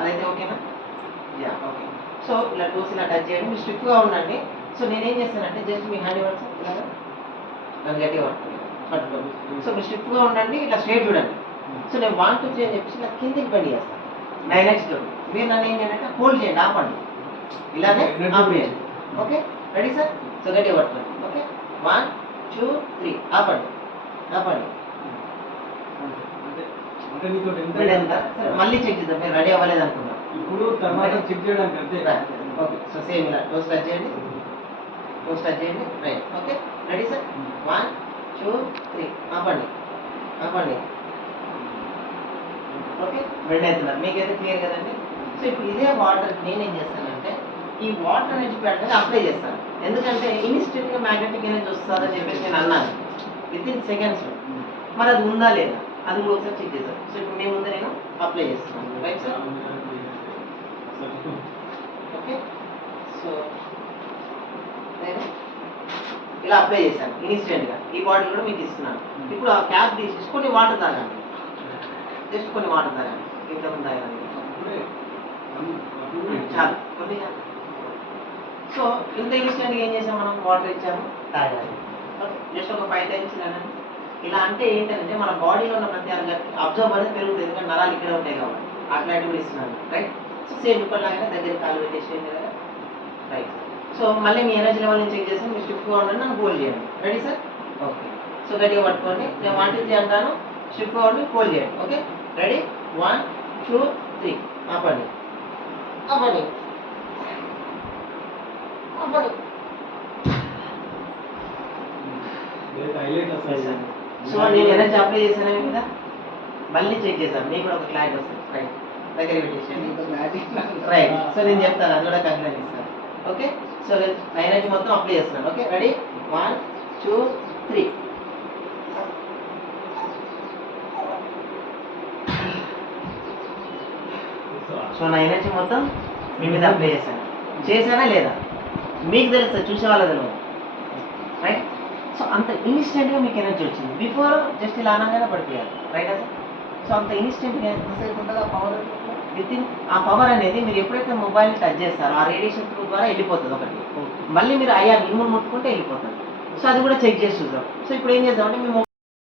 అదైతే ఓకేనా? Yeah okay. So ఇలా టోస్ ఇలా టచ్ చేయండి, మీరు స్ట్రిక్ట్గా ఉండండి. సో నేనేం చేస్తానంటే జస్ట్ మీ హ్యాండ్ ఇవ్వండి సార్, ఇలాగా నన్ను గట్టిగా పట్టుకోండి. సో మీరు స్ట్రిక్ట్గా ఉండండి, ఇట్లా స్ట్రేట్ చూడండి. సో నేను 1 2 3 అని చెప్పేసి ఇలా కిందికి బెండ్ చేస్తాను డైరెక్ట్గా. మీరు నన్ను ఏం చేయాలంటే హోల్డ్ చేయండి, ఆపండి, ఇలానే ఆపేయండి. Okay ready sir? సో గట్టిగా పట్టుకోండి. ఓకే 1 2 3 ఆపండి, ఆపండి. మళ్ళీ చెక్ చేద్దాం, మీరు రెడీ అవ్వలేదు అనుకున్నాం. ఇప్పుడు తర్వాత చెక్ చేయడానికి అంతే. ఓకే సో సేమ్ ఇలా టోస్ టచ్ చేయండి, టోస్ టచ్ చేయండి, రైట్. Okay ready sir? 1 2 3 ఆపండి, ఆపండి. ఓకే బెండ్ అవుతున్నారు, మీకైతే క్లియర్ కదండి? సో ఇప్పుడు ఇదే వాటర్ నేనేం చేస్తానంటే ఈ వాటర్ ఎనర్జీ ప్యాడ్ మీద అప్లై చేస్తాను. ఎందుకంటే ఇన్స్టెంట్గా మ్యాగ్నెటిక్ ఎనర్జీ వస్తుందని చెప్పేసి నేను అన్నాను విత్ ఇన్ సెకండ్స్లో. మరి అది ఉందా లేదా అది కూడా ఒకసారి చెక్ చేద్దాం. సో ఇప్పుడు మీ ముందు నేను అప్లై చేస్తున్నాను, రైట్ సార్? ఓకే సో నేను ఇలా అప్లై చేశాను ఇన్స్టెంట్గా. ఈ బాటిల్ కూడా మీకు ఇస్తున్నాను. ఇప్పుడు ఆ క్యాప్ తీసేసి కొన్ని వాటర్ తాగాలి, జస్ట్ కొన్ని వాటర్ తాగాలి, ఇంతకుముందు తాగాలి చాలు, కొన్ని చాలు. సో ఇంత ఇన్స్టెంట్గా ఏం చేసాం మనం, వాటర్ ఇచ్చాము, తాగాలి. ఓకే జస్ట్ ఒక 5 టైమ్స్ కానీ ఇలా అంటే ఏంటంటే మన బాడీలో ఉన్న ప్రతి అబ్జర్వ్ అనేది పెరుగుతుంది, ఎందుకంటే నరాలు ఇక్కడే ఉంటాయి కాబట్టి. అట్లాంటివి కూడా ఇస్తున్నాను, రైట్? సో సేమ్ ఇప్పటిలాగానే దగ్గర కాలు పెట్టేసేయండి కదా, రైట్. సో మళ్ళీ మీ ఎనర్జీ లెవెల్ని చెక్ చేసి మీరు స్టిఫ్గా ఉండండి, నన్ను హోల్డ్ చేయండి. Ready sir? ఓకే సో గట్టిగా పట్టుకోండి, నేను 1 2 3 అంటాను, స్టిఫ్గా ఉండి హోల్డ్ చేయండి. ఓకే రెడీ 1 2 3 ఆపండి, ఆపండి, ఆపండి. సో నేను ఎనర్జీ అప్లై చేశాను కదా, మళ్ళీ చెక్ చేశాను, మీకు కూడా ఒక క్లారిటీ వస్తుంది. రైట్ దగ్గర పెట్టేసేయండి, రైట్. సో నేను చెప్తాను, అది కూడా కంప్లైంట్ ఇస్తాను. ఓకే సో నేను నా ఎనర్జీ మొత్తం అప్లై చేస్తున్నాను. ఓకే రెడీ 1 2 3 సో నా ఎనర్జీ మొత్తం మీ మీద అప్లై చేశాను. చేశానా లేదా మీకు తెలుస్తుంది, చూసే వాళ్ళ తెలియదు, రైట్? సో అంత ఇన్స్టెంట్గా మీకు ఎనర్జీ వచ్చింది. బిఫోర్ జస్ట్ ఇలా అనగానే పడిపోయారు, రైట్ సార్? సో అంత ఇన్స్టెంట్గా ఎంతసేపు ఉంటుంది ఆ పవర్ విత్ ఇన్. ఆ పవర్ అనేది మీరు ఎప్పుడైతే మొబైల్ని టచ్ చేస్తారో ఆ రేడియేషన్ త్రూ ద్వారా వెళ్ళిపోతుంది ఒకటి, మళ్ళీ మీరు అయ్యా ఇమ్మును ముట్టుకుంటే వెళ్ళిపోతుంది. సో అది కూడా చెక్ చేసి చూద్దాం. సో ఇప్పుడు ఏం చేద్దామంటే మేము